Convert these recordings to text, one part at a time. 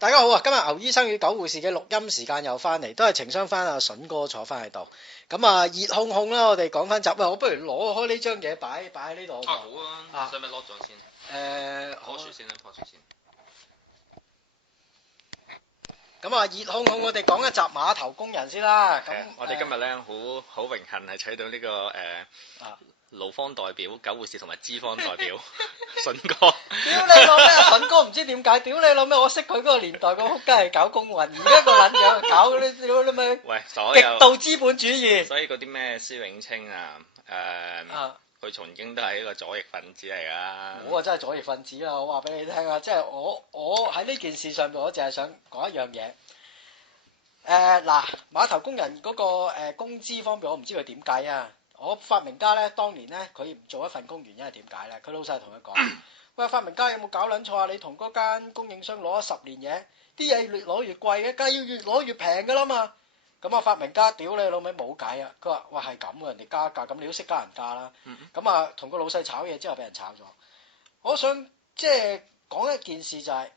大家好啊！今日牛醫生與狗護士嘅錄音時間又翻嚟，都係情商翻阿筍哥坐翻喺度。咁啊，熱烘烘啦，我哋講翻集。喂，我不如攞開呢張嘢擺喺呢度。好啊，使唔使攞咗先？好攞住先啦，攞住先。咁啊，熱烘烘，我哋講一集碼頭工人先啦。咁我哋今日咧好榮幸係請到呢個勞方代表、狗護士同埋資方代表筍哥。屌你老咩！筍哥唔知點解，屌你老咩！我識佢嗰個年代個仆街係搞工運，而家個撚樣搞嗰啲屌你咩？喂，所有極度資本主義。所以嗰啲咩施永青啊，佢曾經都係一個左翼分子嚟㗎。我啊真係左翼分子啦！我話俾你聽啊，即係我喺呢件事上邊，我淨係想講一樣嘢。嗱，碼頭工人嗰個工資方面，我唔知佢點計啊。我發明家咧，當年咧，佢唔做一份工，原因係點解咧？佢老細同佢講：喂，發明家有冇搞撚錯啊？你同嗰間供應商攞咗10年嘢，啲嘢越攞越貴嘅，梗係要越攞越平㗎啦嘛。咁啊，發明家屌你老味冇計啊！佢話：喂，係咁嘅，人哋加價，咁你都識加人價啦。咁啊，同個老細炒嘢之後，俾人炒咗。我想即係講一件事就係、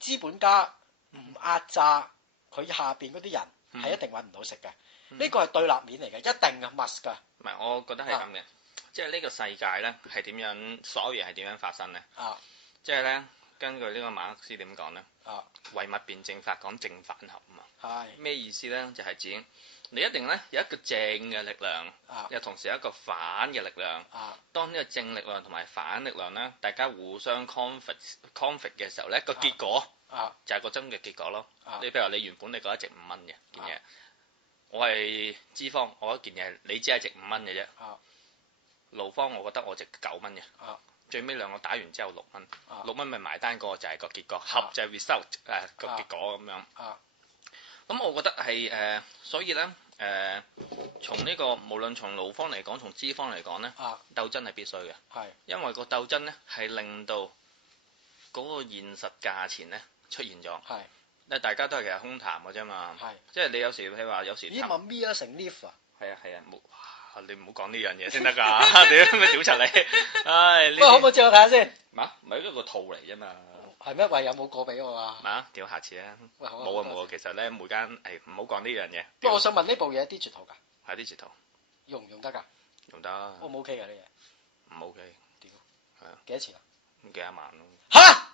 資本家唔壓榨佢下邊嗰啲人，係一定揾唔到食嘅。呢個係對立面嚟嘅，一定嘅 must 㗎。唔係，我覺得係咁嘅，即係呢個世界咧係點樣，所有嘢係點樣發生咧？即係咧，根據呢個馬克思點講咧？唯物辯證法講正反合啊嘛。係咩意思咧？就係指你一定咧有一個正嘅力量，又同時有一個反嘅力量。當呢個正力量同埋反力量咧，大家互相 conflict 嘅時候咧，個結果就係個真嘅結果咯。你譬如話你原本你覺得值5蚊嘅件嘢。我係資方，我嗰件嘢你只係值5蚊嘅啫。勞方我覺得我值9蚊嘅。最尾兩個打完之後6蚊，6蚊咪埋單嗰個就係個結果，合就係 result 個結果咁樣。咁我覺得係所以咧從呢個無論從勞方嚟講，從資方嚟講咧，鬥爭係必須嘅。因為個鬥爭咧係令到嗰個現實價錢咧出現咗。大家都係其實空談嘅啫嘛，即係你有時譬如話有時。咦？問咪啊成 lift 啊？係啊，冇，你唔好講呢樣嘢先得㗎，你咩屌柒你？唉，喂，可唔可以借我睇下先？唔係一個套嚟啫嘛。係咩？喂，有冇過俾我啊？屌下次啊！冇啊，其實咧每間唔好講呢樣嘢。不過我想問呢部嘢 digital 㗎？係 digital。用唔用得㗎？用得。O 唔 OK 㗎呢嘢？唔 OK。屌。係啊。幾多錢啊？幾廿萬咯。嚇！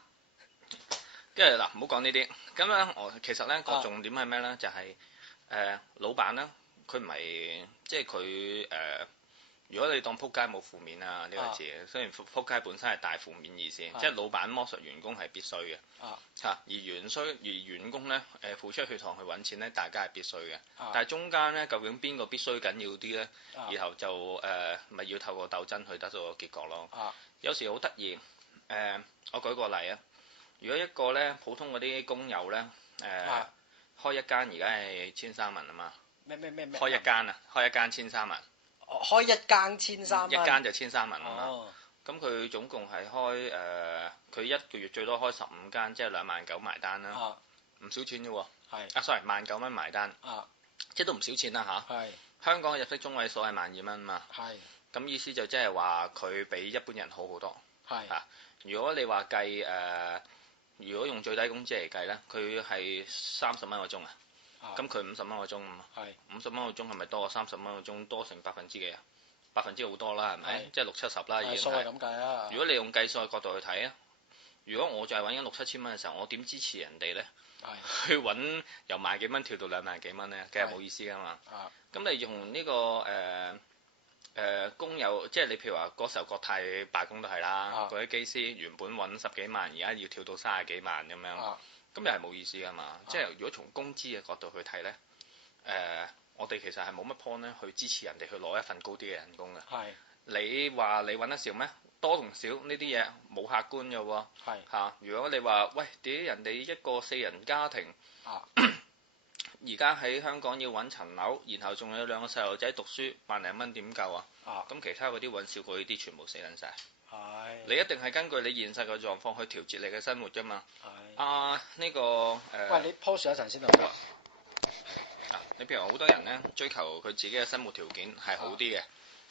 跟住嗱，唔好講呢啲。咁咧，其實咧個重點係咩咧？就係老闆咧，佢唔係即係佢如果你當撲街冇負面啊呢個字，雖然撲街本身係大負面意思，即係老闆剝削員工係必須嘅。而員工咧付出血汗去揾錢咧，大家係必須嘅。但係中間咧，究竟邊個必須緊要啲咧？然後就咪要透過鬥爭去得到個結果咯。有時好得意我舉個例啊。如果一個咧普通嗰啲工友咧，開一間而家係13萬啊嘛。咩？開一間13萬。開一間13萬。一間就13萬啊嘛。咁佢總共係開佢一個月最多開15間，即係29000埋單啦。唔少錢嘅喎。sorry，19000蚊埋單。即係都唔少錢啦嚇。香港嘅入息中位數係12000蚊嘛。咁意思就即係話佢比一般人好好多。如果你話計如果用最低工資嚟計咧，佢係30蚊個鐘啊，咁佢50蚊個鐘啊嘛，50蚊個鐘係咪多過30蚊個鐘多成%幾啊？%好多啦，係咪？即係60-70%啦已經係。咁計啊！如果你用計數嘅角度去睇啊，如果我就係揾緊6-7千蚊嘅時候，我點支持人哋咧？去揾由萬幾蚊跳到2萬幾蚊咧，其實冇意思噶嘛。咁你用呢個工友，即係你譬如話嗰時候國泰罷工都係啦，嗰啲機師原本揾10幾萬，而家要跳到30幾萬咁樣，咁又係冇意思噶嘛。即係如果從工資嘅角度去睇咧，我哋其實係冇乜 point 咧去支持人哋去攞一份高啲嘅人工嘅。你話你揾得少咩？多同少呢啲嘢冇客觀嘅喎。如果你話喂人哋一個4人家庭。而家喺香港要揾層樓，然後仲有2個細路仔讀書，1零蚊點夠啊？咁其他嗰啲揾少過呢啲，全部死撚晒。你一定係根據你現實嘅狀況去調節你嘅生活啫嘛。呢個喂，你 pause 一陣先得唔得？你譬如好多人咧追求佢自己嘅生活條件係好啲嘅，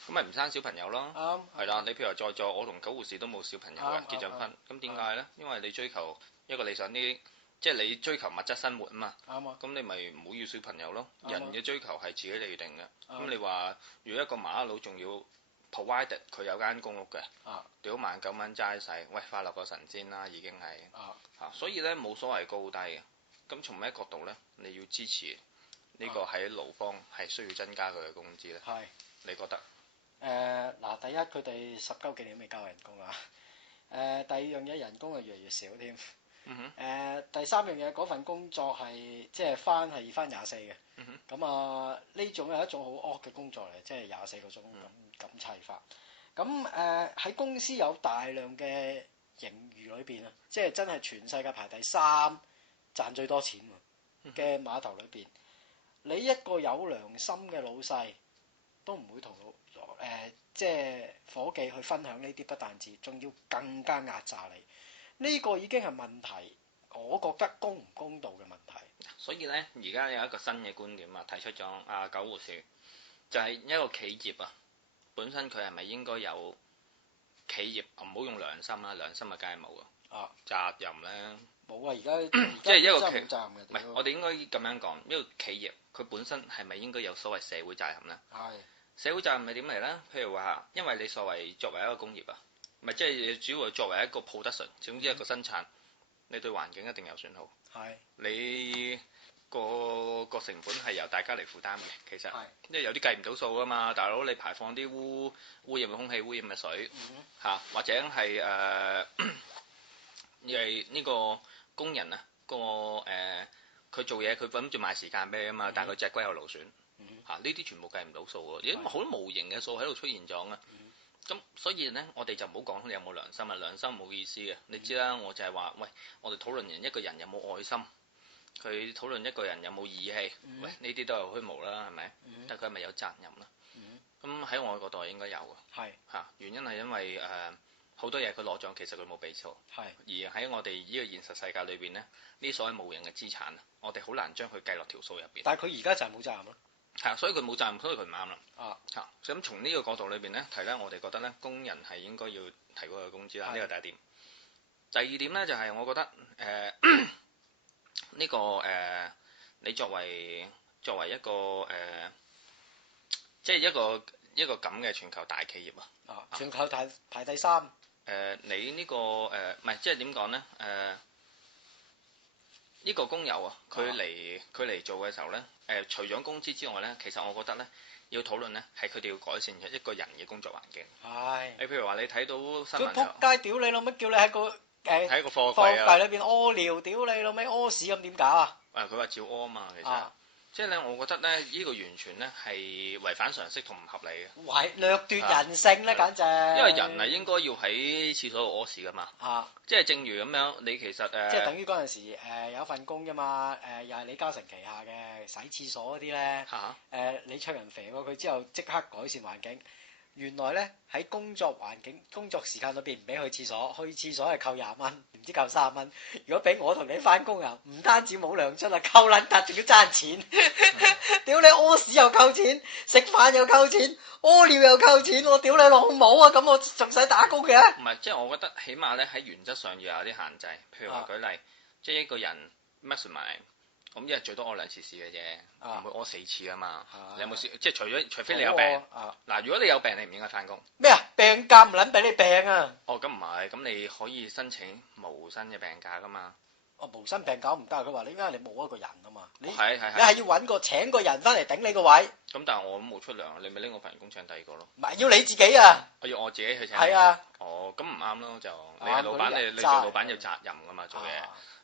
咁咪唔生小朋友咯。係啦，你譬如話在座我同狗護士都冇小朋友嘅，結咗婚，咁點解咧？因為你追求一個理想啲即係你追求物質生活啊嘛。啱啊。咁你咪唔好要小朋友咯。啱啊人嘅追求係自己嚟定嘅。啱咁你話如果一個麻甩佬仲要 provide 佢有間公屋嘅，屌19,000齋使，喂快樂過神仙啦已經係。所以咧冇所謂高低嘅。咁從咩角度咧？你要支持呢個喺勞方係需要增加佢嘅工資咧？係。你覺得？嗱，第一佢哋10幾年未交人工啊。第二樣嘢人工係越嚟越少添。第三樣嘢嗰份工作係即係要翻24嘅。咁呢種係一種好惡嘅工作嚟，即係24個鐘咁砌法。咁喺公司有大量嘅盈餘裏邊啊，即係真係全世界排第3賺最多錢嘅碼頭裏邊，你一個有良心嘅老細都唔會同即係伙計去分享呢啲，不但止，仲要更加壓榨你。呢個已經係問題，我覺得公唔公道嘅問題。所以咧，而家有一個新嘅觀點啊，提出咗九護士，就係一個企業啊，本身佢係咪應該有企業唔好用良心啦，良心啊梗係冇啊。責任咧冇啊！而家即係一個企責任嘅。唔係，我哋應該咁樣講，一個企業佢本身係咪應該有所謂社會責任咧？係。社會責任係點嚟咧？譬如話，因為你作為一個工業啊，唔係即係主要係作為一個 production，總之一個生產，你對環境一定有損耗。係。你個成本係由大家嚟負擔嘅，其實，因為有啲計唔到數啊嘛，大佬你排放啲污染嘅空氣、污染嘅水，或者係係呢個工人啊佢做嘢佢諗住賣時間俾你啊嘛，但係佢隻龜有勞損。呢啲全部計唔到數喎，因為好多無形嘅數喺度出現咗啊。咁所以咧，我哋就唔好講你有冇良心啊，良心冇意思嘅。你知啦，我就係話，喂，我哋討論人一個人有冇愛心，佢討論一個人有冇義氣，喂，呢啲都係虛無啦，係咪？但係佢係咪有責任啦？咁喺我嘅角度係應該有嘅。係。原因係因為好多嘢佢攞獎，其實佢冇俾錯。係。而喺我哋呢個現實世界裏邊咧，呢所謂無形嘅資產，我哋好難將佢計落條數入邊。但係佢而家就係冇責任咯。所以佢冇責任，所以佢唔啱啦。咁從呢個角度裏邊咧睇咧，我哋覺得咧，工人係應該要提高佢工資啦，呢個第一點。第二點咧就係我覺得呢個你作為一個即係一個咁嘅全球大企業啊。全球排第3。你呢個唔係即係點講咧？呢個工友啊，佢嚟做嘅時候咧，除咗工資之外咧，其實我覺得咧，要討論咧係佢哋要改善一個人嘅工作環境。你譬如話你睇到新聞，佢仆街屌你老味，叫你喺個喺個貨櫃裏邊屙尿，屌你老味屙屎咁點搞啊？佢話照屙啊嘛，其實。即係咧，我覺得咧，呢個完全咧係違反常識同唔合理嘅，掠奪人性咧，簡直。因為人係應該要喺廁所度屙屎噶嘛。即係正如咁樣，你其實即係等於嗰陣時有份工啫嘛，又係李嘉誠旗下嘅洗廁所嗰啲咧。李卓人肥過佢之後，即刻改善環境。原來咧喺工作時間裏邊唔俾去廁所，去廁所係扣20蚊，唔知扣30蚊。如果俾我同你翻工啊，唔單止冇糧出啊，扣撚達仲要爭錢。屌你屙屎又扣錢，食飯又扣錢，屙尿又扣錢，我屌你老母啊！咁我仲使打工嘅？唔係，即係我覺得起碼咧喺原則上要有啲限制，譬如話舉例，即係一個人 maximum 咁一日最多屙2次屎嘅啫，唔會屙4次啊嘛。你有冇試？即係除非你有病。嗱，如果你有病，你唔應該翻工。咩啊？病假唔撚俾你病啊？咁唔係，咁你可以申請無薪嘅病假噶嘛。無薪病假唔得，佢話你因為你冇一個人啊嘛。你係要請個人翻嚟頂你個位。咁但係我都冇出糧，你咪拎我份人工請第二個咯。唔係要你自己啊！我要我自己去請。係啊。咁唔啱咯，就你係老闆，你做老闆有責任噶嘛，做嘢。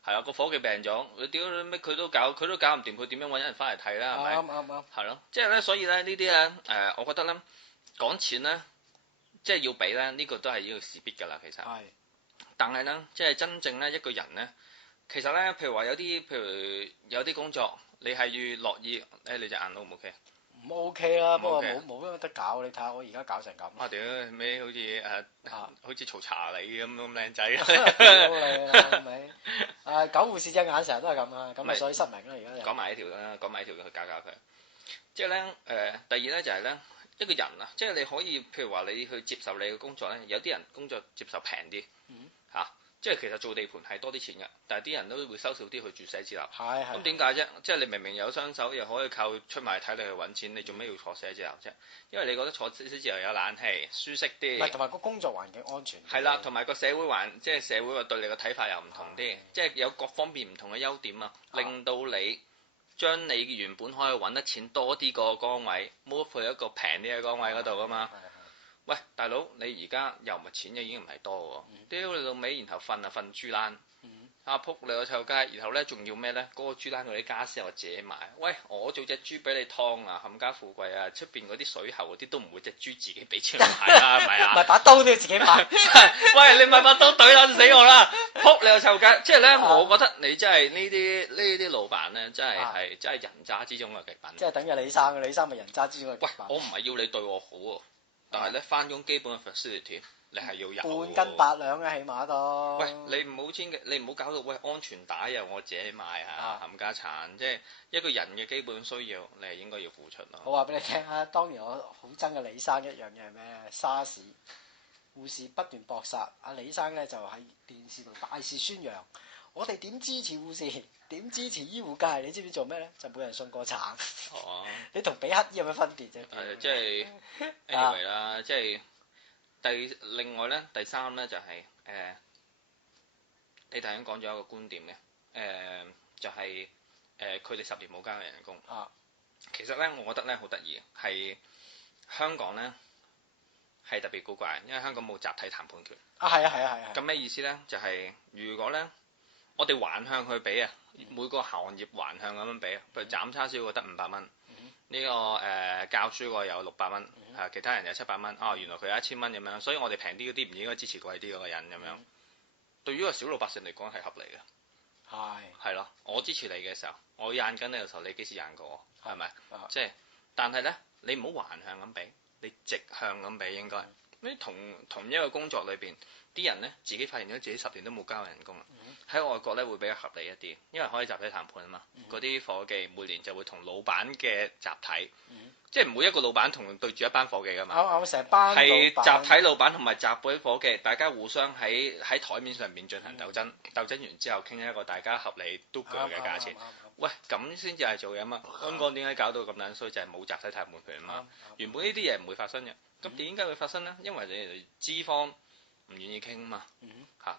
係啊，個伙計病咗，你屌咩？佢都搞唔掂，佢點樣揾人翻嚟睇啦？係咪？啱。係咯，即係咧，所以咧呢啲咧我覺得咧講錢咧，即係要俾咧，呢個都係呢個事必㗎啦，其實。係。但係咧，即係真正咧一個人咧，其實咧，譬如話有啲工作，你係要樂意，你隻眼 O 唔 OK？唔 OK 啦，不過冇乜得搞，你睇下我而家搞成咁。屌咩？好似曹查理咁靚仔。狗護士隻眼成日都係咁啊，咁所以失明啦而家。講埋一條啦，講埋一條去搞佢。即係咧第二咧就係咧一個人啊，即係你可以譬如話你去接受你嘅工作咧，有啲人工作接受平啲即係其實做地盤係多啲錢㗎，但係啲人都會收少啲去住寫字樓。係咁點解啫？即係你明明有雙手，又可以靠出賣體力去揾錢，你做咩要坐寫字樓啫？因為你覺得坐寫字樓有冷氣，舒適唔係啲。同埋個工作環境安全。係啦，同埋個社會即係社會話對你嘅睇法又唔同啲，即係有各方面唔同嘅優點啊，令到你將你原本可以揾得錢多啲個崗位，move 去一個平啲嘅崗位嗰度啊嘛。喂，大佬，你而家又唔係錢嘅已經唔係多喎，屌你老尾，然後瞓啊瞓豬欄，撲你個臭街，然後咧仲要咩咧？嗰個豬欄嗰啲家私我自己買，喂，我做隻豬俾你劏啊，冚家富貴啊，出邊嗰啲水喉嗰啲都唔會隻豬自己俾錢買啦，係咪啊？唔係把刀都要自己買。喂，你咪把刀懟撚死我啦！撲你個臭街，即係咧，我覺得你真係呢啲老闆咧，真係人渣之中嘅極品。即係等於李生，李生咪人渣之中嘅極品。喂，我唔係要你對我好喎。但係咧，翻工基本嘅 facility 你係要有半斤八兩啊，起碼都。喂，你唔好你唔好搞到喂安全帶又我自己買啊，冚家產，即係一個人嘅基本需要，你係應該要付出咯。我話俾你聽啊，當年我好憎嘅李生一樣嘢係咩？沙士護士不斷搏殺，阿李生咧就喺電視度大肆宣揚，我哋點支持護士，點支持醫護界，你知唔知做咩咧？就每人送個橙。哦。你同比乞兒有咩分別啫？即係 anyway 啦，即係另外咧，第三咧就係你頭先講咗一個觀點嘅，就係佢哋10年冇加嘅人工。其實咧，我覺得咧好得意，係香港咧係特別古怪，因為香港冇集體談判權。係。咁咩意思咧？就係如果咧，我哋橫向去比啊，每個行業橫向咁樣比，譬如斬叉燒個得500蚊。呢個教書個有600蚊，其他人有700蚊。哦，原來佢有1000蚊咁樣，所以我哋平啲嗰啲唔應該支持貴啲嗰個人咁樣。對於個小老百姓嚟講係合理嘅。係咯，我支持你嘅時候，我硬緊你嘅時候，你幾時硬過我？係咪？即係，但係咧，你唔好橫向咁比，你直向咁比應該。同一個工作裏邊，啲人咧自己發現咗自己10年都冇交人工啦。喺外國咧會比較合理一啲，因為可以集體談判啊嘛。嗰啲伙計每年就會同老闆嘅集體，即係每一個老闆同對住一班伙計噶嘛。成班係集體老闆同埋集會伙計，大家互相喺台面上面進行鬥爭，鬥爭完之後傾一個大家合理都鋸嘅價錢。喂，咁先至係做嘢嘛。香港點解搞到咁撚衰？就係冇集體談判權啊嘛。原本呢啲嘢唔會發生嘅。咁點解會發生呢？因為你哋資方唔願意傾啊嘛，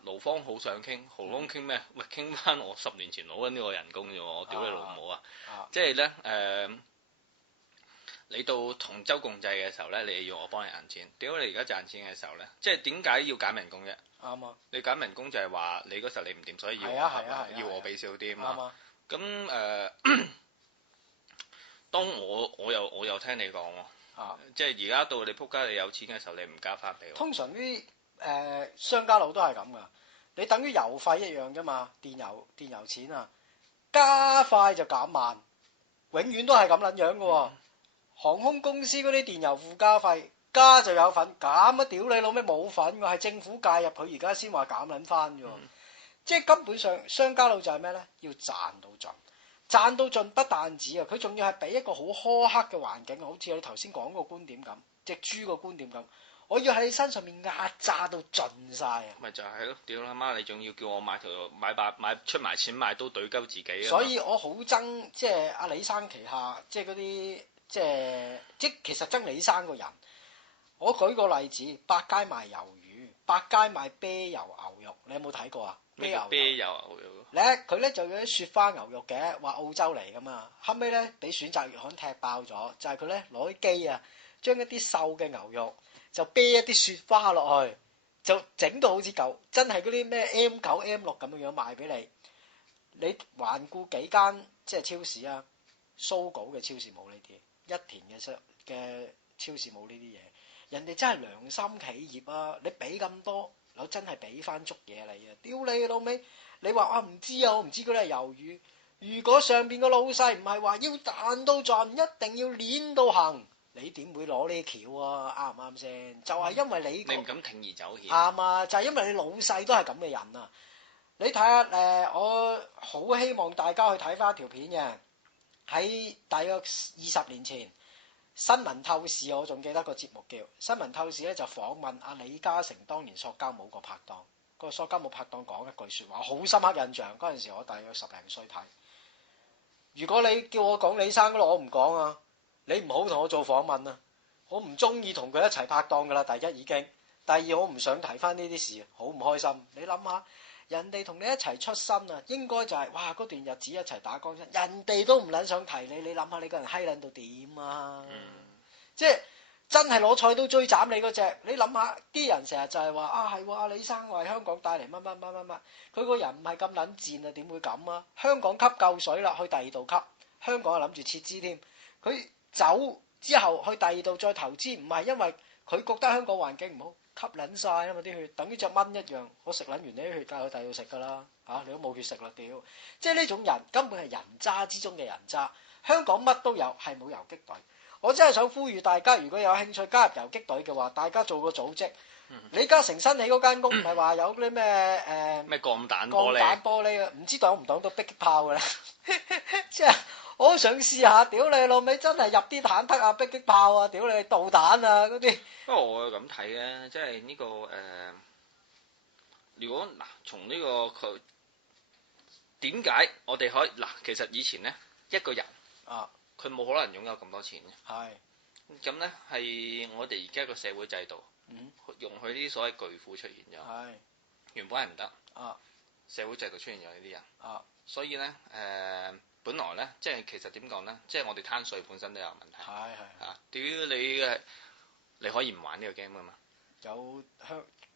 勞方好想傾，勞方傾咩？喂，傾翻我10年前攞緊呢個人工啫喎，我屌你老母啊！即係咧你到同舟共濟嘅時候咧，你要我幫你賺錢，屌你而家賺錢嘅時候咧，即係點解要減人工啫？啱啊！你減人工就係話你嗰時候你唔掂，所以要我俾少啲啊嘛。咁當我又聽你講喎。即係而家到你撲街，你有錢嘅時候，你唔加翻俾我。通常啲商家佬都係咁噶，你等於油費一樣啫嘛，電油錢啊，加快就減慢，永遠都係咁撚樣噶喎。航空公司嗰啲電油附加費加就有份，減啊屌你老味冇份㗎，係政府介入，佢而家先話減撚翻啫喎。即係根本上商家佬就係咩咧？要賺到盡。賺到盡不但止啊，佢仲要係俾一個好苛刻嘅環境，好似你頭先講個觀點咁，隻豬個觀點咁，我要喺你身上面壓榨到盡晒啊！咪就係咯，屌你媽！你仲要叫我買出埋錢買刀對鳩自己啊！所以我好憎即係阿李生旗下即係嗰啲即其實憎李生個人。我舉個例子，百佳賣魷魚，百佳賣啤油牛肉，你有冇睇過啊？咩叫啤油牛肉？咧佢咧就有啲雪花牛肉嘅，話澳洲嚟噶嘛，後尾咧俾選擇月刊踢爆咗，就係佢咧攞啲機啊，將一啲瘦嘅牛肉就啤一啲雪花落去，就整到好似舊真係嗰啲咩 M9、M6咁樣樣賣俾你。你環顧幾間即係超市啊，蘇稿嘅超市冇呢啲，一田嘅超市冇呢啲嘢，人哋真係良心企業啊！你俾咁多，我真係俾翻足嘢你啊！屌你老味！你話我唔知啊，我唔知嗰啲係魷魚。如果上邊個老細唔係話要賺到盡，一定要鏈到行，你點會攞呢橋啊？啱唔啱先？就係因為你唔敢鋌而走險。啱啊！就係因為你老細都係咁嘅人啊！你睇下我好希望大家去睇翻一條片嘅，喺大約20年前，新聞透視我仲記得個節目叫新聞透視咧，就訪問阿李嘉誠當年塑膠帽個拍檔。個塑膠冇拍檔講一句説話，好深刻印象。嗰陣時我大約10零歲睇。如果你叫我講李生嗰度，我唔講啊！你唔好同我做訪問啊！我唔中意同佢一齊拍檔噶啦。第一已經，第二我唔想提翻呢啲事，好唔開心。你諗下，人哋同你一齊出身啊，應該就係、哇嗰段日子一齊打江山，人哋都唔撚想提你。你諗下你個人閪撚到點啊？即係真係攞菜刀追斬你嗰隻。你諗下啲人成日就係話啊係喎，阿李生為香港帶嚟乜乜乜乜乜，佢個人唔係咁撚賤啊，點會咁啊？香港吸夠水啦，去第二度吸，香港啊諗住撤資添。佢走之後去第二度再投資，唔係因為佢覺得香港環境唔好，吸撚晒啊嘛啲血，等於隻蚊一樣，我食撚完你啲血，梗係去第二度食㗎啦嚇，你都冇血食啦屌！即係呢種人根本係人渣之中嘅人渣。香港乜都有，係冇游擊隊。我真係想呼籲大家，如果有興趣加入游擊隊嘅話，大家做個組織。李嘉誠新起嗰間屋唔係話有啲咩咩鋼彈鋼彈玻璃啊？唔知擋唔擋到迫擊炮㗎啦？即係我好想試下，屌你老味，真係入啲坦克啊、迫擊炮啊、屌你導彈啊嗰啲。不過我咁睇咧，即係呢個如果嗱從呢個佢點解我哋可以嗱，其實以前咧一個人啊，佢冇可能擁有咁多錢嘅。係。咁咧係我哋而家個社會制度，容許呢啲所謂巨富出現咗。係。原本係唔得。啊。社會制度出現咗呢啲人。啊。所以咧本來咧，即係其實點講咧，即係我哋攤稅本身都有問題。係係。啊，屌你可以唔玩呢個 game 噶嘛？有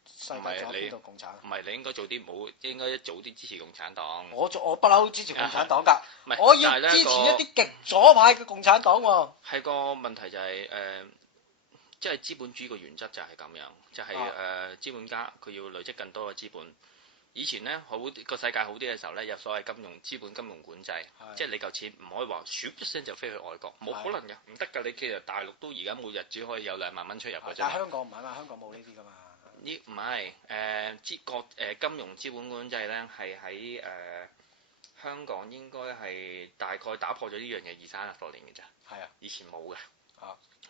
世界仲有邊度共產？唔係你應該做啲冇，應該早啲支持共產黨。我不嬲支持共產黨㗎。唔係，我要支持一啲極左派嘅共產黨喎。係個問題就係即係資本主義個原則就係咁樣，就係資本家佢要累積更多嘅資本。以前咧好個世界好啲嘅時候咧，有所謂資本金融管制，即係你嚿錢唔可以話咻一聲就飛去外國，冇可能嘅，唔得㗎。你其實大陸都而家每日只可以有2萬蚊出入㗎啫。但係香港唔係嘛，香港冇呢啲㗎嘛。呢唔係金融資本管制咧，係喺香港應該係大概打破咗呢樣嘢20-30年嘅咋。係啊，以前冇嘅。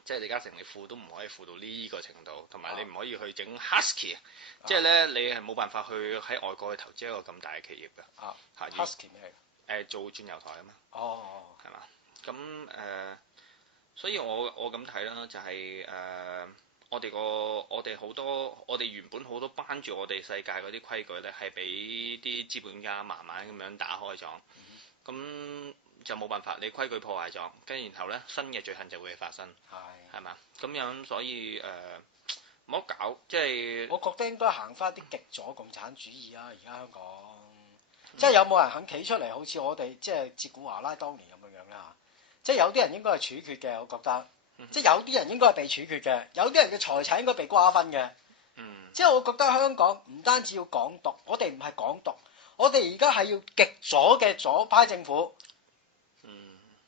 即係李嘉誠你富都唔可以富到呢個程度，同埋你唔可以去整 Husky，即係咧你係冇辦法去喺外國去投資一個咁大嘅企業嘅。Husky 咩嚟？做轉油台啊嘛。係嘛？咁所以我咁睇啦，就係我哋原本好多綁住我哋世界嗰啲規矩咧，係俾啲資本家慢慢咁樣打開咗。咁就冇辦法，你規矩破壞咗，跟然後咧新嘅罪行就會發生，係嘛？咁樣所以唔好搞，即係我覺得應該行翻啲極左共產主義啊！而家香港，即係有冇人肯企出嚟，好似我哋即係哲古華拉當年咁樣啦？即係有啲人應該係處決嘅，我覺得，即係有啲人應該係被處決嘅，有啲人嘅財產應該被瓜分嘅。即係我覺得香港唔單止要港獨，我哋唔係港獨，我哋而家係要極左嘅左派政府。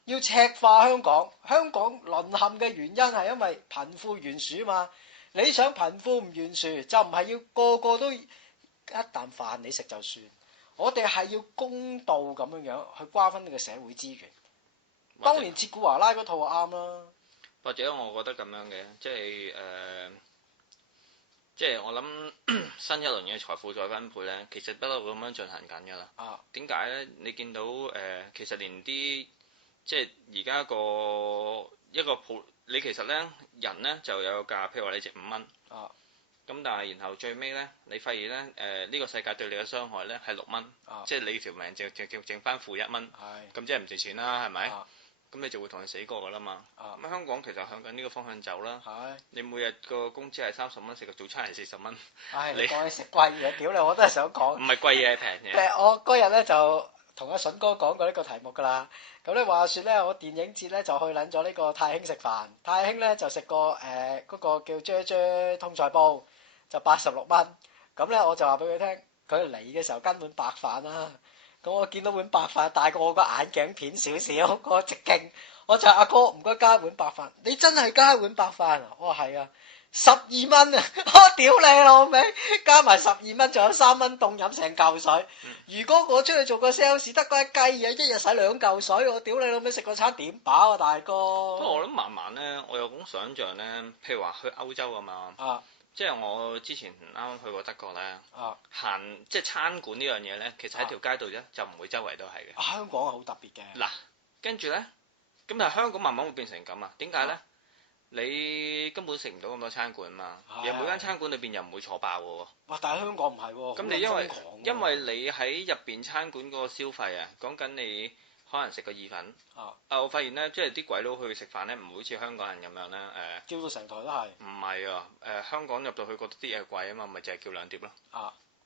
要赤化香港，香港淪陷嘅原因係因為貧富懸殊嘛。你想貧富唔懸殊，就唔係要個個都一啖飯你食就算。我哋係要公道咁樣去瓜分呢個社會資源。當年哲古華拉嗰套就啱啦。或者我覺得咁樣嘅，即係我諗新一輪嘅財富再分配咧，其實不嬲咁樣進行緊㗎啦。點解咧？你見到其實連啲即係而家一個你其實咧人咧就有個價，譬如話你值5蚊，咁但係然後最尾咧你發現咧呢個世界對你嘅傷害咧係6蚊，即係你條命剩翻負1蚊，咁即係唔值錢啦，係咪？咁你就會同佢死過㗎啦嘛。咁香港其實向緊呢個方向走啦。你每日個工資係30蚊，食個早餐係40蚊。你講起食貴嘢，屌你，我都係想講。唔係貴嘢，係平嘢。我嗰日咧就同阿筍哥講過呢個題目㗎啦。咁咧話説咧，我電影節咧就去撚咗呢個太興食飯。太興咧就食個嗰個叫啫啫通菜煲，就86蚊。咁咧我就話俾佢聽，佢嚟嘅時候跟碗白飯啦。咁我見到碗白飯大過我個眼鏡片少少，個直徑，我就阿哥唔該加碗白飯。你真係加碗白飯啊？我話係啊，12蚊啊！我屌你老味，加埋12蚊，仲有3蚊凍飲成嚿水。如果我出去做個 sales 得嗰一雞啊，一日使2嚿水，我屌你老味食個餐點飽啊大哥！不過我諗慢慢咧，我有種想像咧，譬如話去歐洲啊嘛。即係我之前啱啱去過德國咧，啊行即係餐館呢樣嘢咧，其實喺條街度啫，就唔會周圍都係嘅。香港係好特別嘅。嗱，跟住咧，咁但係香港慢慢會變成咁啊？點解咧？你根本食唔到咁多餐館嘛，而每間餐館裏邊又唔會坐爆嘅喎。哇！但係香港唔係喎。咁你因為你喺入邊餐館嗰個消費啊，講緊你可能食個意粉。我發現咧，即係啲鬼佬去食飯咧，唔會好似香港人咁樣咧，叫到成台都係。唔係啊，香港入到去覺得啲嘢貴啊嘛，咪就係叫兩碟咯。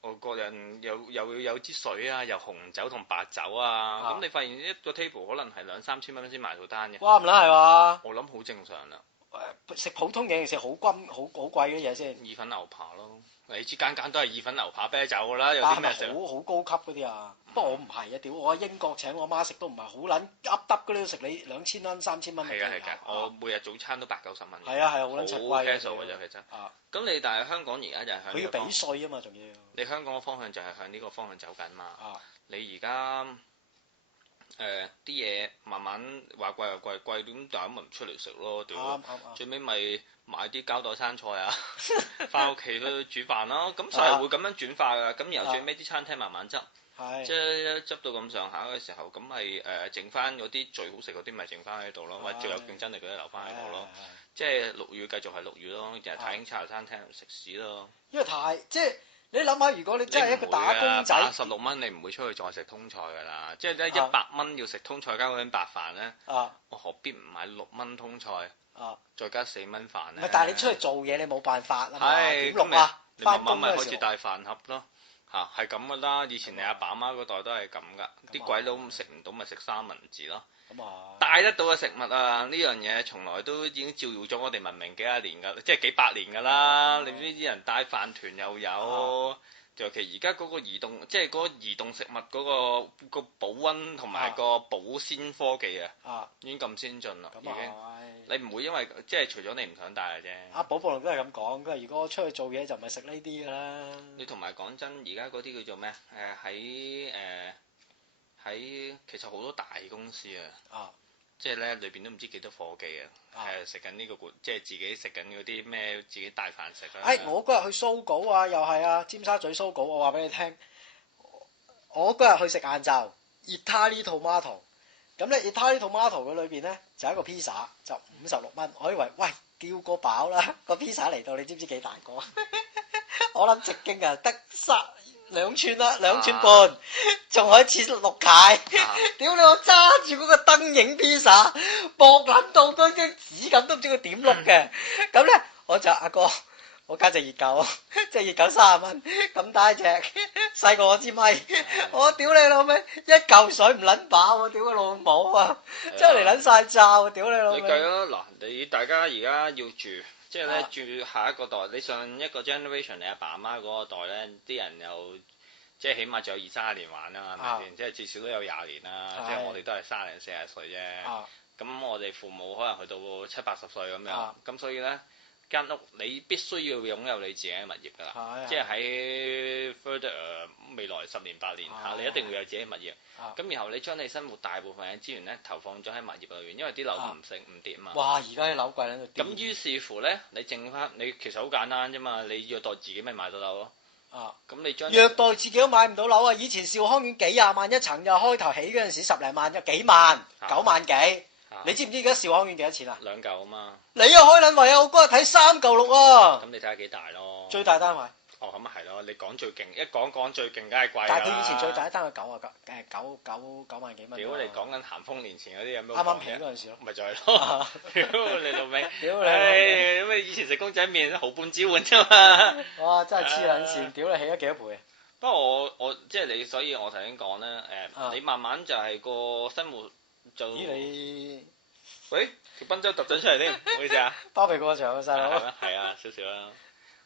外國人又有支水啊，又紅酒同白酒啊，咁你發現一個 table 可能係2、3千蚊先埋到單嘅。哇！唔撚係嘛？我諗好正常啦。食普通嘢定食好貴嘅嘢先？意粉牛扒咯，你知間都係意粉牛扒啤酒㗎啦，有但係啲咩食？咪好高級嗰啲啊？不過我唔係啊，屌！我喺英國請我媽食都唔係好撚噏得嗰啲，食你2000蚊、3000蚊。係㗎，我每日早餐都80-90蚊。係啊，好撚貴。好 casual 嘅啫，其實。咁你但係香港而家就係向。佢要俾稅啊嘛，仲要。你香港嘅方向就係向呢個方向走緊嘛。你而家啲嘢慢慢話貴又貴，貴點但係咪唔出嚟食咯？屌！最尾咪買啲膠袋生菜啊，翻屋企都煮飯咯。咁就係會咁樣轉化㗎。咁然後最尾啲餐廳慢慢執。即係執到咁上下嘅時候，咁咪剩翻嗰啲最好食嗰啲咪剩翻喺度咯，或者最有競爭力嗰啲留翻喺度咯。即係陸羽繼續係陸羽咯，就係太興茶餐廳食屎咯。因為即係你諗下，如果你真係一個打工仔，86蚊你唔會出去再食通菜㗎啦。即係咧100蚊要食通菜加嗰啲白飯咧，我何必唔買6蚊通菜？再加4蚊飯咧？但係你出去做嘢你冇辦法啊嘛，點錄啊？你慢慢咪開始帶飯盒咯。係咁噶啦，以前你阿爸阿媽嗰代都係咁噶，啲鬼佬食唔到咪食三文治咯。帶得到嘅食物啊，呢樣嘢從來都已經照耀咗我哋文明幾廿年噶，即係幾百年噶啦。你呢啲人帶飯團又有，尤其而家嗰個移動，即係嗰個移動食物嗰個保溫同埋個保鮮科技啊，已經咁先進啦，已經。你唔會因為即係除咗你唔想帶嘅啫。阿寶寶龍都係咁講，佢話如果我出去做嘢就唔係食呢啲㗎啦。你同埋講真，而家嗰啲叫做咩？喺其實好多大公司啊，即係咧裏邊都唔知幾多伙計啊，食緊呢個即係自己食緊嗰啲咩，自己帶飯食啦。我嗰日去蘇稿啊，又係啊，尖沙咀蘇稿，我話俾你聽，我嗰日去食晏晝，Italy Tomato。咁咧，Italy Tomato 嘅裏邊咧就一個 pizza 就56蚊，我以為喂叫個飽啦，個 pizza 嚟到你知唔知幾大個？我諗直徑啊得2寸啦，2寸半，仲可以切6塊。屌你！我揸住嗰個燈影 pizza，薄撚到嗰張紙咁都唔知佢點碌嘅。咁咧我就阿哥。我加隻熱狗，即係熱狗30蚊，咁大隻，細過我支咪。我屌你老味，一嚿水唔撚飽，我屌佢老母啊！真係嚟撚晒罩，屌你老味。你計啦，嗱，你大家而家要住，即係咧住下一個代，你上一個 generation 你阿爸阿媽嗰個代咧，啲人又即係起碼仲有20-30年玩啊，係咪先？即係至少都有20年啦，即係我哋都係30-40歲啫。咁我哋父母可能去到70-80歲咁樣，咁所以咧。間屋你必須要擁有你自己嘅物業㗎啦，即係喺 further 未來10年8年嚇，你一定會有自己嘅物業。咁然後你將你生活大部分嘅資源咧投放咗喺物業裏邊，因為啲樓唔升唔跌啊嘛。哇！而家啲樓貴喺度。咁於是乎咧，你剩翻你其實好簡單啫嘛，你虐待自己咪買到樓咯。咁你將虐待自己都買唔到樓啊！以前兆康苑幾廿萬一層，又開頭起嗰陣時10零萬，又幾萬9萬幾。你知唔知而家兆康苑幾多錢啊？2嚿啊嘛。你又開撚位啊！我嗰日睇3嚿6啊。咁你睇下幾大咯？最大單位。咁啊係咯，你講最勁，一講最勁，梗係貴啦。但係佢以前最大單位9萬幾蚊。屌你講緊咸豐年前嗰啲有咩？啱啱起嗰陣時咯。咪就係咯。屌你老味。屌你。咁你以前食公仔麵毫半子碗啫嘛。哇！真係黐撚線，屌你起咗幾多倍啊？不過我即係你，所以我頭先講咧你慢慢就係個生活。咦你？喂，條賓州揼咗出嚟添，唔好意思啊。包皮過長啊細佬。係啊，少少啦。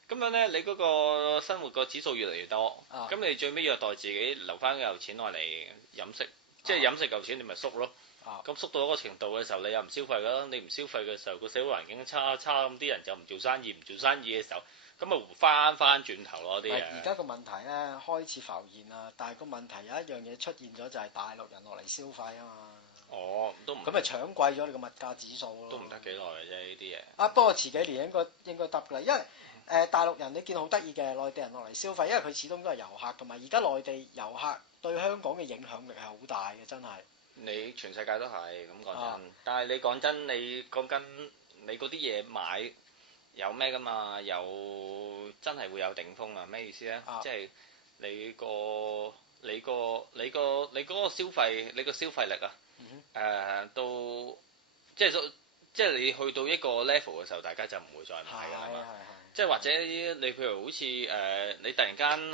咁樣咧，你嗰個生活個指數越嚟越多，咁你最尾虐待自己，留翻嚿錢落嚟飲食，即係飲食嚿錢你咪縮咯。咁縮到一個程度嘅時候，你又唔消費啦。你唔消費嘅時候，個社會環境差，咁啲人就唔做生意，唔做生意嘅時候，咁咪翻轉頭咯啲嘢。而家個問題咧開始浮現啦，但係個問題有一樣嘢出現咗，就係大陸人落嚟消費啊嘛。都唔咁咪搶貴咗你個物價指數咯。都唔得幾耐嘅啫呢啲嘢。不過遲幾年應該得㗎啦，因為大陸人你見好得意嘅，內地人落嚟消費，因為佢始終都係遊客，同埋而家內地遊客對香港嘅影響力係好大嘅，真係。你全世界都係咁講真，啊但係你講真，你講緊你嗰啲嘢買有咩噶嘛？有真係會有頂峰啊？咩意思咧？即係你嗰個消費，你個消費力啊，到即係你去到一個 level 嘅時候，大家就唔會再買㗎啦嘛。即係或者你譬如好似你突然間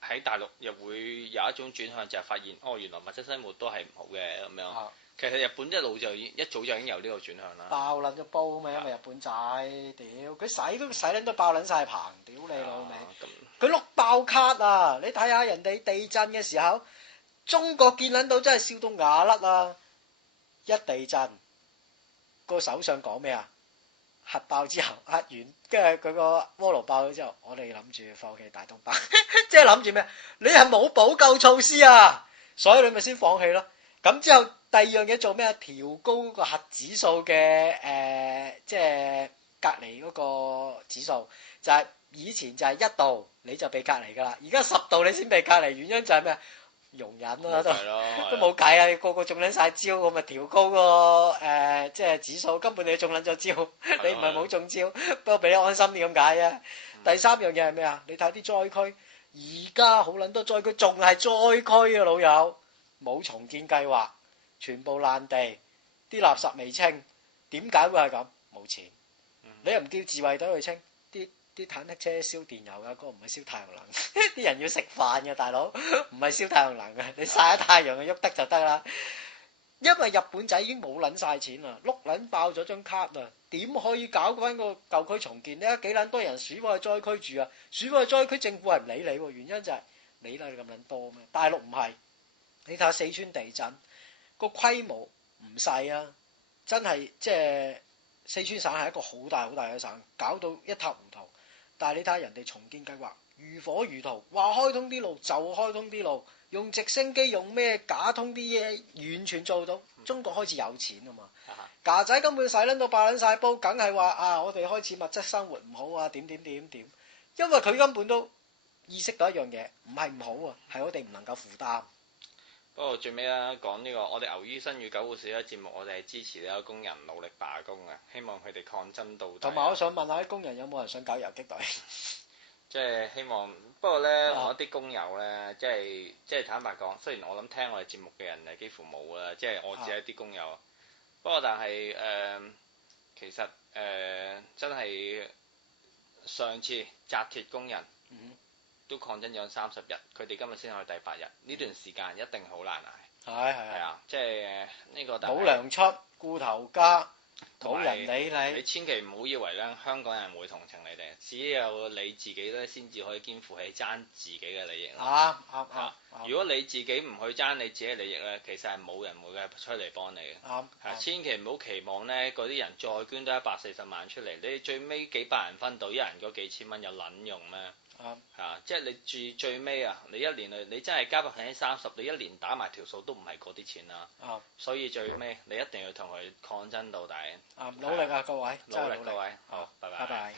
喺大陸又會有一種轉向，就係發現原來物質生活都係唔好嘅咁樣。其實日本一早就已經有呢個轉向啦。爆撚咗煲咩？因為日本仔屌佢洗撚都爆撚晒棚，屌你老味！佢碌爆卡啊！你睇下人哋地震嘅時候，中國見撚到真係笑到牙甩啊！一地震，個首相講咩啊？核爆之後，核完跟住佢個鍋爐爆咗之後，我哋諗住放棄大東北，即係諗住咩？你係冇補救措施啊，所以你咪先放棄咯。咁之後第二樣嘢做咩啊？調高個核指數嘅即係隔離嗰個指數，就係以前就係1度你就被隔離㗎啦，而家10度你先被隔離，原因就係咩啊？容忍啦都冇計啊！個個中撚晒招，咁咪調高個即係指數，根本你中撚咗招，你唔係冇中招，不過俾你安心啲咁解啊！第三樣嘢係咩啊？你睇啲災區，而家好撚多災區仲係災區啊，老友，冇重建計劃，全部爛地，啲垃圾未清，點解會係咁？冇錢，你又唔叫自衛隊去清？啲坦克車燒電油㗎，嗰個唔係燒太陽能，啲人要食飯嘅大佬，唔係燒太陽能嘅，你曬下太陽就喐得就得啦。因為日本仔已經冇撚晒錢啦，碌撚爆咗張卡啦，點可以搞翻個舊區重建？你睇幾撚多人鼠翻去災區住啊？鼠翻去災區政府係唔理你喎，原因就係理得你咁撚多咩？大陸唔係，你睇下四川地震個規模唔細啊，真係即係四川省係一個好大嘅省，搞到一塌糊塗。但係你睇下人哋重建計劃如火如荼，話開通啲路就開通啲路，用直升機用咩假通啲嘢，完全做到。中國開始有錢啊嘛，架仔根本洗撚到爆撚晒煲，梗係話我哋開始物質生活唔好啊，點，因為佢根本都意識到一樣嘢，唔係唔好啊，係我哋唔能夠負擔。不過最尾啦，講呢個我哋牛醫生與狗護士呢個節目，我哋係支持呢個工人努力罷工嘅，希望佢哋抗爭到底。同埋我想問下啲工人有冇人想搞遊擊隊？即係希望，不過咧，我啲工友咧，即係坦白講，雖然我諗聽我哋節目嘅人幾乎冇啦，即係我只係啲工友。不過但係其實真係上次紮鐵工人。都抗爭咗30日，佢哋今日先去第8日，呢段時間一定好難捱。係啊，即係呢個冇糧出，顧頭家，冇人理你。你千祈唔好以為咧，香港人會同情你哋，只有你自己咧先至可以肩負起爭自己嘅利益。啱。如果你自己唔去爭你自己嘅利益咧，其實係冇人會出嚟幫你嘅。千祈唔好期望咧，嗰啲人再捐多140萬出嚟，你最尾幾百人分到，一人嗰幾千蚊有撚用咩？即係你最尾啊！你一年你真係加30%，你一年打埋條數都唔係嗰啲錢啦。所以最尾你一定要同佢抗爭到底。努力啊，各位！努力各位，好，拜拜。